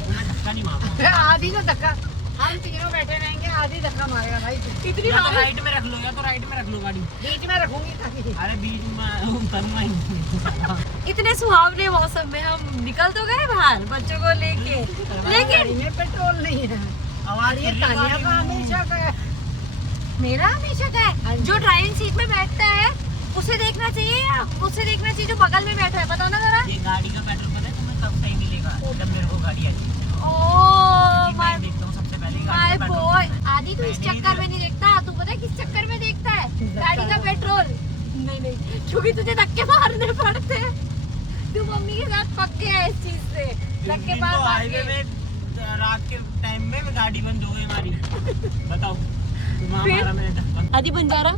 रखूँ, मैं धक्का नहीं मारूंगा। आधी का धक्का, हम तीनों बैठे रहेंगे, आधी धक्का मारेगा भाई। इतनी या तो राइट में रख लो, या तो राइट में रख लो गाड़ी। बीच में रखूंगी ताकि। अरे बीच में उतरना ही। इतने सुहावने मौसम में हम निकल तो गए बाहर बच्चों को लेके, लेकिन में पेट्रोल नहीं है। आवाज ये तानिया का हमेशा का है। मेरा हमेशा का है, जो ड्राइविंग सीट में बैठता है उसे देखना चाहिए या उसे देखना चाहिए जो बगल में बैठा है? बताओ ना जरा। ये गाड़ी का पेट्रोल पता है तुम्हें कब सही मिलेगा? जब मेरे को गाड़ी आती है। ओह मैं देखता हूँ सबसे पहले गाड़ी माय का पेट्रोल। बॉय, आदि तो इस चक्कर में नहीं देखता। तू पता है किस चक्कर में देखता है? गाड़ी का पेट्रोल। नहीं, क्योंकि तुझे धक्के मारने पड़ते हैं। तू मम्मी के साथ पक्के है इस चीज से, धक्के मार मार हाईवे के। में रात के टाइम में गाड़ी बंद हो गई हमारी। बताओ फिर? मैंने धक्का। आदि बंजारा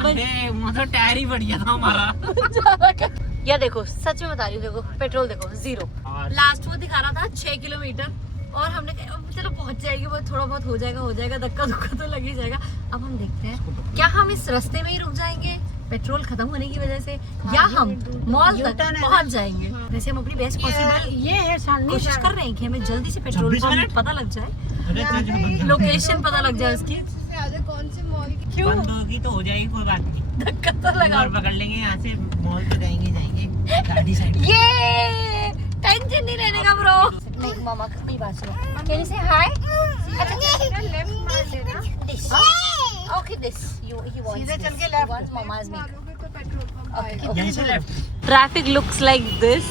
अरे मतलब टायर ही बढ़िया था हमारा। या देखो, सच में बता रही हूँ, देखो पेट्रोल देखो 0। लास्ट वो दिखा रहा था 6 किलोमीटर और हमने कहा अब चलो पहुंच जाएगी, वो थोड़ा बहुत हो जाएगा, धक्का धुक्का तो लग ही जाएगा। अब हम देखते हैं क्या हम इस रास्ते में ही रुक जाएंगे पेट्रोल खत्म होने की वजह से, या हम मॉल तक पहुंच जाएंगे। वैसे हम अपनी बेस्ट पॉसिबल ये है सामने कोशिश कर रहे हैं कि हमें जल्दी से पेट्रोल पंप पता लग जाए, लोकेशन पता लग जाए उसकी। कौन से मॉल की? क्यों? बंद होगी तो हो जाएगी, कोई बात नहीं। धक्का तो लगा। और पकड़ लेंगे यहाँ से, मॉल पे जाएंगे गाड़ी साइड। ये टेंशन नहीं लेने का ब्रो। नहीं मामा की बात सुनो, कैन यू से हाय? लेफ्ट मार लेना। This okay, this you he wants सीधे चल के left. Wants ममा's make. मारोगे तो पेट्रोल पंप आएगा। यहीं से left. Traffic looks like this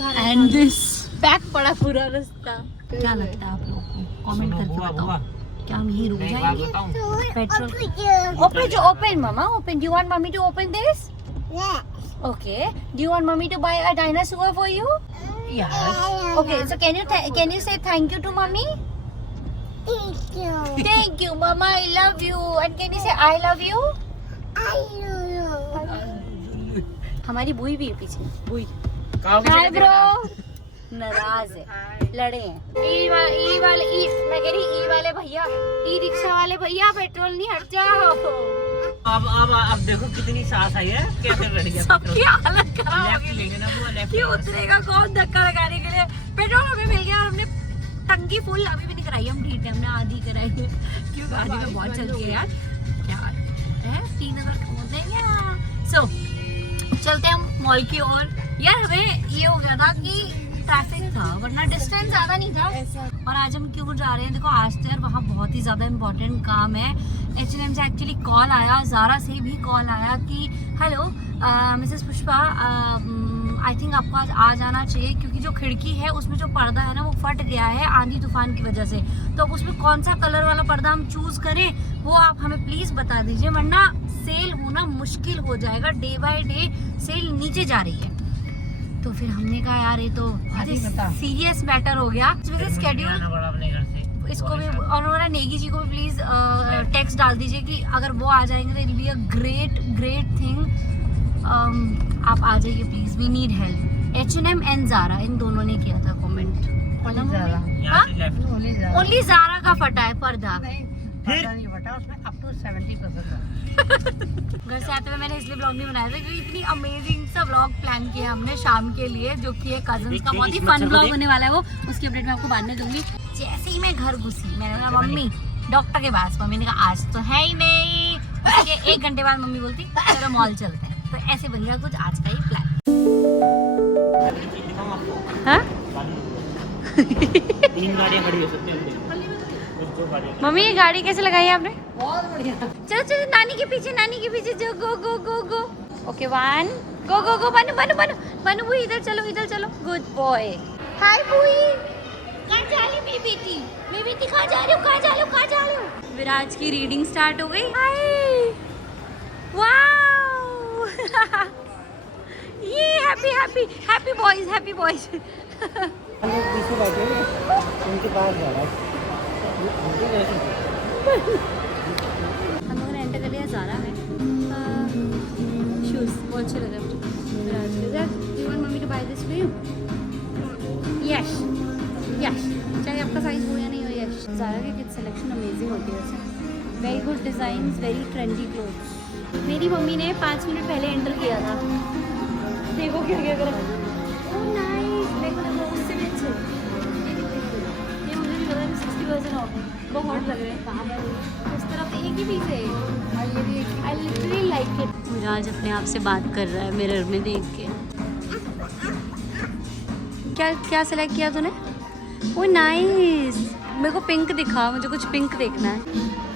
and this. Pack पड़ा पूरा रास्ता। क्या लगता है आप लोगों को? कमेंट करके बताओ, क्या हम यहीं रुक मैं एक बात जाएंगे? बताऊं? Petrol open mama, open. Do you want mommy to open this? Okay. Do you want mommy to buy a dinosaur for you? यार Okay, so can you say thank you to mommy? Thank you mama, I love you. And can you say I love you? हमारी बुई भी है पीछे, बुई। Hi bro. नाराज है, लड़े हैं। ई वाले भैया, ई रिक्शा वाले भैया, पेट्रोल नहीं, हट जाओ। अब देखो कितनी सांस आई है, कैसे लड़ गया। सबकी हालत खराब हो लेफ्ट गई। लेंगे ना वो लेफ्ट। क्यों उतरेगा कौन धक्का लगाने के लिए? पेट्रोल हमें मिल गया और हमने टंकी फुल अभी भी नहीं कराई, हम ठीक है, हमने आधी कराई है। क्यों? आधी में बहुत चलती है यार, क्या है 3000 कमा देंगे। सो चलते हैं हम मॉल की ओर। यार हमें ये हो गया था कि ट्रैफिक था, वरना डिस्टेंस ज्यादा नहीं था। और आज हम क्यों जा रहे हैं? देखो आज तो यार वहाँ बहुत ही ज्यादा इम्पोर्टेंट काम है। H&M से एक्चुअली कॉल आया, ज़ारा से भी कॉल आया कि hello Mrs Pushpa, I think आपको आज आ जाना चाहिए, क्योंकि जो खिड़की है उसमें जो पर्दा है ना वो फट गया है आंधी तूफान की वजह से। तो अब उसमें कौन सा कलर वाला पर्दा हम चूज करें वो आप हमें प्लीज़ बता दीजिए, वरना सेल होना मुश्किल हो जाएगा। डे बाय डे सेल नीचे जा रही है। तो फिर हमने कहा यार ये तो सीरियस मैटर हो गया। स्केड्यूल इसको भी, और उन्होंने नेगी जी को भी प्लीज टेक्स्ट डाल दीजिए कि अगर वो आ जाएंगे तो it be a great thing. आप आ जाइए please, we need help. H&M and Zara, इन दोनों ने किया था कमेंट। ओनली ज़ारा का फटा है पर्दा। नहीं फटा, उसमें अप टू 70%। घर से आते हुए मैंने इसलिए ब्लॉग नहीं बनाया था क्योंकि इतनी अमेजिंग सा ब्लॉग प्लान किया हमने शाम के लिए, जो कि एक कजन्स का बहुत ही फन ब्लॉग होने वाला है। वो उसकी अपडेट मैं आपको बाद में दूंगी। जैसे ही मैं घर घुसी मैंने कहा मम्मी डॉक्टर के पास। मम्मी ने कहा आज तो है ही नहीं। उसके 1 घंटे बाद मम्मी बोलती चलो मॉल चलते हैं। तो ऐसे बन गया कुछ आज का ही प्लान। हाँ? 3 गाड़ियाँ खड़ी हो सकती हैं। मम्मी ये गाड़ी कैसे लगाई है आपने? बहुत बढ़िया। चलो चलो नानी के पीछे जो गो। ओके 1 गो बनू बुई इधर चलो गुड बॉय। हाय बुई, कहाँ जा रही मेरी बेटी कहाँ जा रही हो? विराज की रीडिंग स्टार्ट हो गई। हाय वाओ ये हैप्पी बॉयज। पीछे बैठे उनके पास जा रहा है। हम लोगों ने एंटर कर लिया ज़ारा में। शूज़ बहुत अच्छे लग रहे हैं। Do you want mummy to buy this for you? Yes चाहे आपका साइज हो या नहीं हो। यस ज़ारा की किड्स सिलेक्शन अमेजिंग होती है वैसे। Very good designs, very trendy clothes. मेरी मम्मी ने 5 मिनट पहले एंटर किया था। देखो क्या करा। ओह नाइस, देखो उससे भी अच्छे। डजन हो गए, बहुत लग रहे हैं। कहाँ पर उस तरफ एक ही पीस है, आई लिटरली लाइक इट। मुराज अपने आप से बात कर रहा है मिरर में देख के। क्या क्या सेलेक्ट किया तूने? वो नाइस, मेरे को पिंक दिखा, मुझे कुछ पिंक देखना है।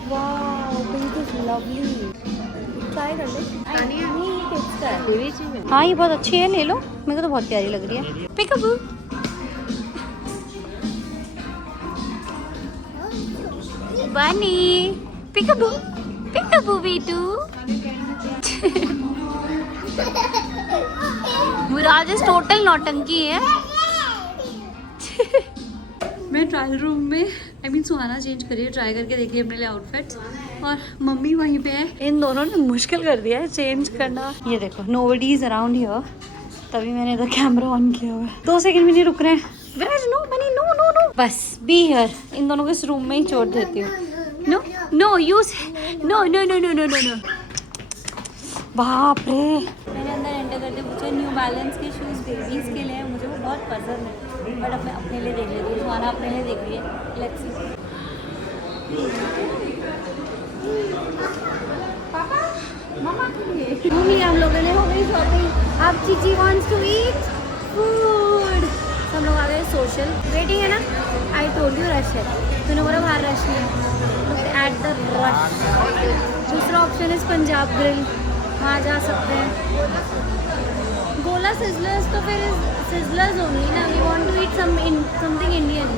Wow pink is lovely, try कर ले। हाँ ये बहुत अच्छी है, ले लो, मेरे को तो बहुत प्यारी लग रही है। पिकअबू बनी, पिकअबू पिकअबू बीटू। मुराद इस टोटल नौटंकी है। मैं ट्रायल रूम में सुहाना चेंज करिए, ट्राई करके देखिए अपने लिए आउटफिट्स, और मम्मी वहीं पे है। इन दोनों ने मुश्किल कर दिया है चेंज करना। ये देखो नोबडी इज अराउंड हियर, तभी मैंने इधर कैमरा ऑन किया हुआ है। 2 सेकंड भी नहीं रुक रहे हैं। Viraj no bunny, no no no, बस बी हियर। इन दोनों को इस रूम में ही छोड़ देती हूँ। No no use, no no no no no no no. बाप रे, मैंने अंदर एंटर करते पूछा न्यू बैलेंस के शूज़ बेबीज़ के लिए, मुझे वो बहुत पसंद है, बट अब मैं अपने लिए देख लेती हूँ। सुहाना अपने लिए देख रही है, लेट्स सी। पापा मम्मा के लिए मम्मी, हम लोगों ने हो गई शॉपिंग। अब Chichi wants to eat food. हम लोग आ गए सोशल, वेटिंग है ना। आई टोल्ड यू रश है, तूने बोला बाहर रश नहीं है। Look at the rush. दूसरा ऑप्शन इज पंजाब ग्रिल, वहाँ जा सकते हैं। गोला सिजलर्स तो फिर सिजलर्स ओनली ना, we want to eat something Indian.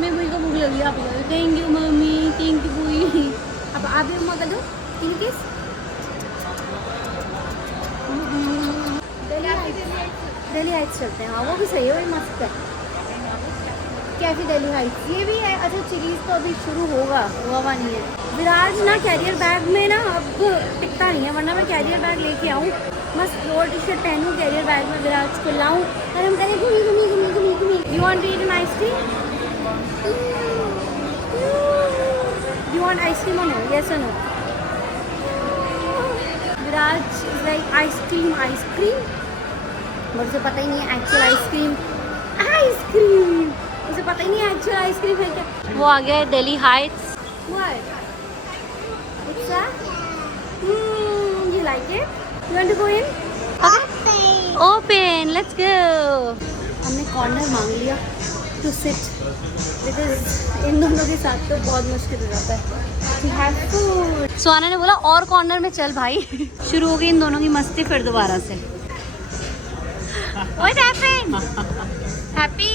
मैं बुई को भूख लगी, आप thank you mummy, thank you बुई। अब आप भी मम्मा कर दो, थैंक यू। दिल्ली हाइट्स चलते हैं, हाँ वो भी सही है, वही मस्त है। कैफे दिल्ली हाइट्स ये भी है। अच्छा चिलीज तो अभी शुरू होगा, हुआ नहीं है। विराज ना कैरियर बैग में ना अब टिकता नहीं है, वरना मैं कैरियर बैग लेके आऊँ, मस्त लोअर टी शर्ट पहनूँ, कैरियर बैग में विराज को लाऊँ और हम करें घूमी घूमी घूमी घूमी घूमी। You want to eat an ice cream? You want ice cream or no? Yes or no? Viraj is like ice cream ice cream, but उसे पता ही नहीं है एक्चुअल आइसक्रीम आइसक्रीम, उसे पता ही नहीं है एक्चुअल आइसक्रीम है क्या। वो आ गया है Delhi Heights. What? What's that? You like it? You want to go in? Open. Let's go. हमने कॉर्नर मांग लिया to sit, because इन दोनों के साथ तो बहुत मुश्किल हो जाता है। We have food. सुहाना ने बोला और कॉर्नर में चल भाई। शुरू हो गई इन दोनों की मस्ती फिर दोबारा से। What happened? Happy?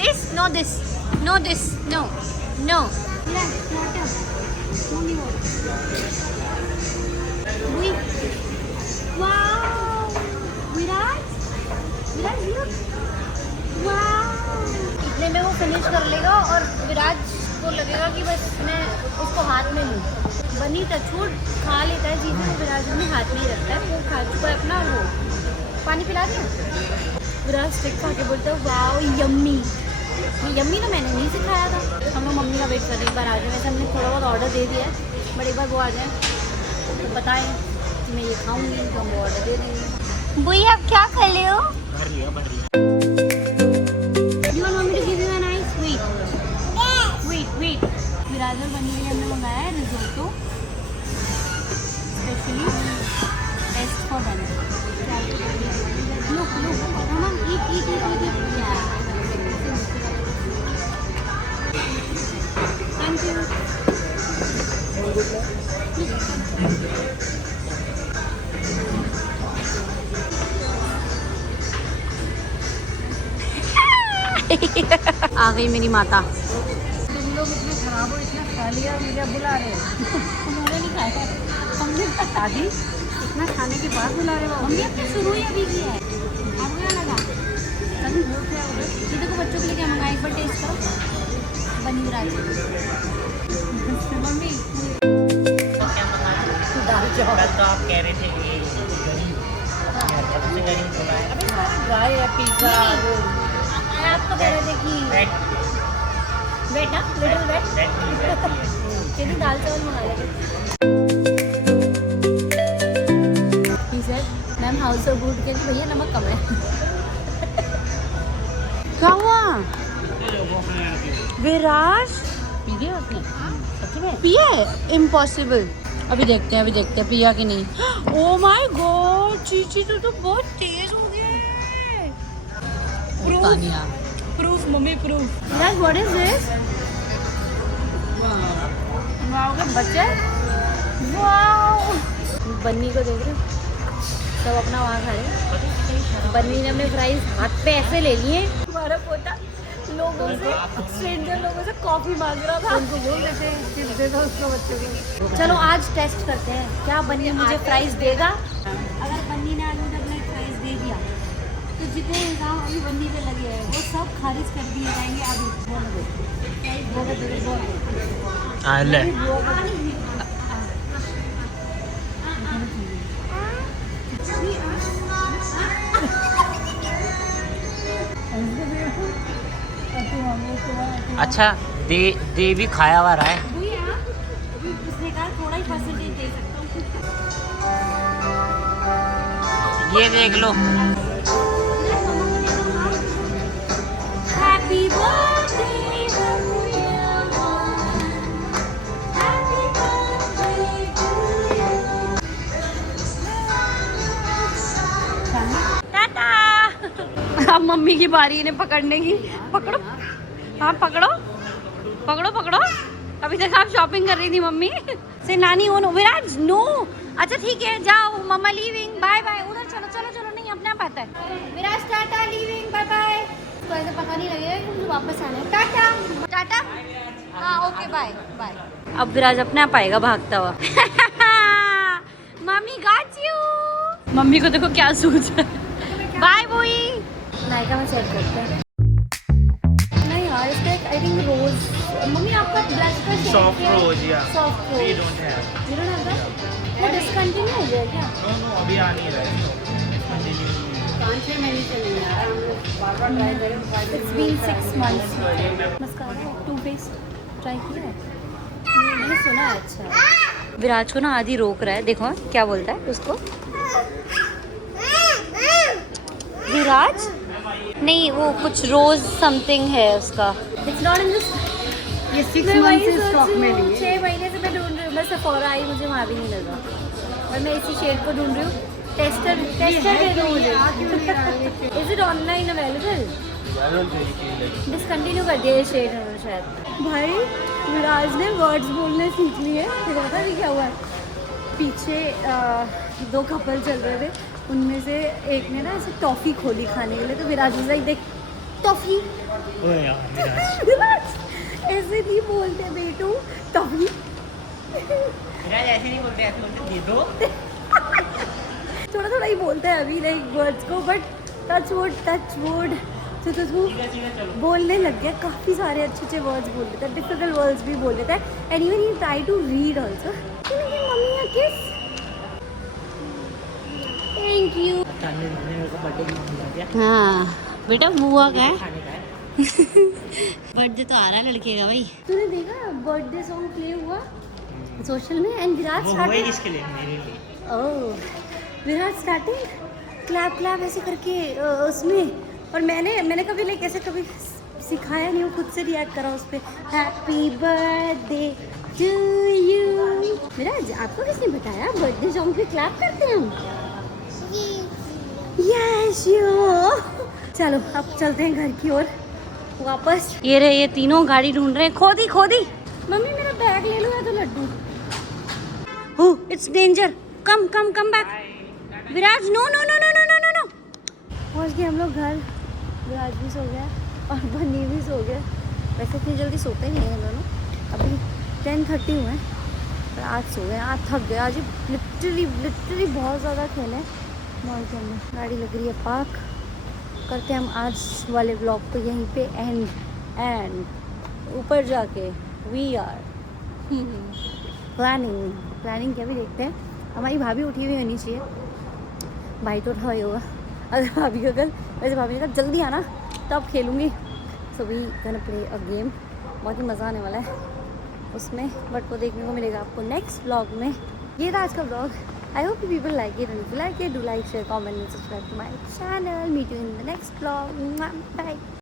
This? No this. No this. No. No. Relax, water. Mommy water. Wait. Wow. Viraj? Viraj, look. Wow. इतने में वो फिनिश कर लेगा और विराज को लगेगा कि बस मैं उसको हाथ में लूँ। बनी टचवुड खा लेता है चीज़ें, वो विराज अपने हाथ में ही रखता है। वो खा चुका है अपना, वो पानी पिला दिया। विराज स्टिक खा के बोलता है वाओ यम्मी। यम्मी तो मैंने नहीं सिखाया था। हम लोग मम्मी का वेट कर रहे हैं, एक बार आ जाए। वैसे हमने थोड़ा बहुत ऑर्डर दे दिया है, बट एक बार वो आ जाए तो बताएं कि मैं ये खाऊंगी, तो हम वो ऑर्डर दे देंगे। बुई आप क्या कर रहे हो? भर लिया। You want me to give you a nice sweet? Wait. विराज और बनी के लिए हमने मंगाया है रिजोटो, स्पेशली बेस्ट फॉर बनी। Look, mama, eat. Yeah. Thank you. आ गई मेरी माता। तुम लोग इतने खराब हो, इतना खा लिया, मुझे बुला रहे हो। उन्होंने नहीं खाया, हमने दादी इतना खाने के बाद बुला रहे हो। हमने अपने शुरू ही अभी किया है। आपको क्या लगा? कभी भूख क्या हो गई? ये देखो बच्चों के लिए क्या मंगाया, एक बार टेस्ट करो। बनी विराज मम्मी दाल चावल। कल तो आप कह रहे थे कि ड्राई है पिज़्ज़ा। आप तो कह रहे थे कि वेट ना, लिटिल वेट। चलिए दाल चावल मंगा लेते। मैम हाउस ऑफ फूड के लिए भैया नमक कम है। क्या हुआ? विराज पी लिया आपने? सच में पिया है? इम्पॉसिबल। अभी देखते हैं पिया कि नहीं। ओ माय गॉड, चीची तो बहुत तेज हो गया है। Proof mummy proof. Viraj what is this? Wow के बच्चे, वाओ। बन्नी को देख रहे हो? सब अपना वहाँ खड़े। बन्नी ने अपने फ्राइज हाथ पे ऐसे ले लिए। हमारा पोता लोगों से, स्ट्रेंजर लोगों से कॉफी मांग रहा था। उनको बोल देते हैं चिप्स दे दो उसको बच्चों को। चलो आज टेस्ट करते हैं, क्या बन्नी मुझे फ्राइज देगा। अगर बन्नी ने आज मुझे अपना फ्राइज दे दिया तो जितने इल्जाम अभी बन्नी पे लगे हैं वो सब खारिज कर दिए जाएंगे। अभी अच्छा दे भी खाया हुआ रहा है। उसने कहा थोड़ा ही परसेंटेज दे सकता हूँ। ये देख लो। Happy birthday Tata. अब मम्मी की बारी इन्हें पकड़ने की। पकड़ो, हाँ पकड़ो पकड़ो पकड़ो। अभी तक आप शॉपिंग कर रही थी मम्मी से। नानी ओ नो विराज नो। अच्छा ठीक है जाओ, मम्मा लीविंग, बाय बाय। उधर चलो चलो चलो, नहीं अपने आप आता है। विराज टाटा, लीविंग, बाय बाय। तो ऐसे पता नहीं लगेगा कि मुझे वापस आना है। टाटा टाटा, हाँ ओके बाय बाय। अब विराज अपने आप आएगा भागता हुआ। Mummy got you. मम्मी को देखो क्या सोच है। Bye boy. नायका में चेक करते हैं। नहीं यार इसका एक आई थिंक रोज। मम्मी आपका ब्लश का सॉफ्ट रोज या soft rose we don't have. You don't have that? वो डिसकंटिन्यू हो गया क्या? नो अभी आ नहीं रहा है। 5-6 महीने चले यार, हम लोग बार-बार ट्राई करें। It's been 6 months. Mascara Too Faced try किया है? मैंने सुना है अच्छा। विराज को ना आदि रोक रहा है, देखो क्या बोलता है उसको। विराज नहीं, वो कुछ रोज समथिंग है उसका। It's not in this. ये 6 मंथ से स्टॉक में नहीं है। 6 महीने से मैं ढूंढ रही हूँ, मैं सेफोरा आई, मुझे वहाँ भी नहीं लगा। और मैं इसी शेड को ढूंढ रही हूँ। टेस्टर दे दो मुझे। Is it online available? Discontinue कर दिया ये शेड है शायद। भाई विराज ने वर्ड्स बोलने सीख लिए। फिर पता नहीं क्या हुआ है, पीछे 2 कपल चल रहे थे, उनमें से एक ने ना ऐसे टॉफ़ी खोली खाने के लिए। तो विराज ने लाइक देख टॉफ़ी। विराज ऐसे नहीं बोलते बेटू, टॉफ़ी। विराज ऐसे नहीं बोलते, ऐसे बोलते दे दो। थोड़ा थोड़ा ही बोलता है अभी लाइक वर्ड्स को, बट टच वुड तो बोलने लग गया। काफ़ी सारे अच्छे अच्छे वर्ड्स बोल लेता है, डिफिकल्ट वर्ड्स भी बोल लेता है। And even he try to read also. Mummy या किस। Thank you. हाँ बेटा बुआ का है। बर्थडे तो आ रहा है लड़के का भाई। तूने देखा बर्थडे सॉन्ग प्ले हुआ सोशल में एंड विराज स्टार्टिंग। किसके लिए? मेरे लिए। ओह विराज स्टार्टिंग क्लैप क्लैप ऐसे करके उसमें। और मैंने कभी लाइक ऐसे कभी सिखाया नहीं, वो खुद से रिएक्ट करा उस पर। Happy birthday to you. Viraj आपको किसने बताया बर्थडे सॉन्ग पे क्लैप करते हैं हम? Yes you. चलो अब चलते हैं घर की ओर वापस। ये रहे, ये तीनों गाड़ी ढूंढ रहे हैं। खोदी मम्मी मेरा बैग ले लो या तो laddoo. It's danger. Come back. Viraj no no no no no no no no. पहुँच गए हम लोग घर। विराज भी सो गया और बन्नी भी सो गया। वैसे इतनी जल्दी सोते ही नहीं हैं दोनों। अभी 10:30 हुए हैं पर आज सो गए। आज थक गए। आज लिटरली बहुत ज़्यादा खेले मॉल के अंदर। गाड़ी लग रही है पार्क। करते हैं हम आज वाले ब्लॉग को यहीं पे एंड ऊपर जाके वी आर प्लानिंग क्या भी देखते हैं। हमारी भाभी उठी हुई होनी चाहिए, भाई तो उठा ही होगा। अगर भाभी का कल वैसे भाभी ने कहा जल्दी आना तब खेलूँगी। So we can play a game, बहुत ही मज़ा आने वाला है उसमें, बट वो देखने को मिलेगा आपको नेक्स्ट व्लॉग में। ये था आज का vlog. I hope people like it and like it do like share comment and subscribe to my channel. Meet you in the next vlog. Bye.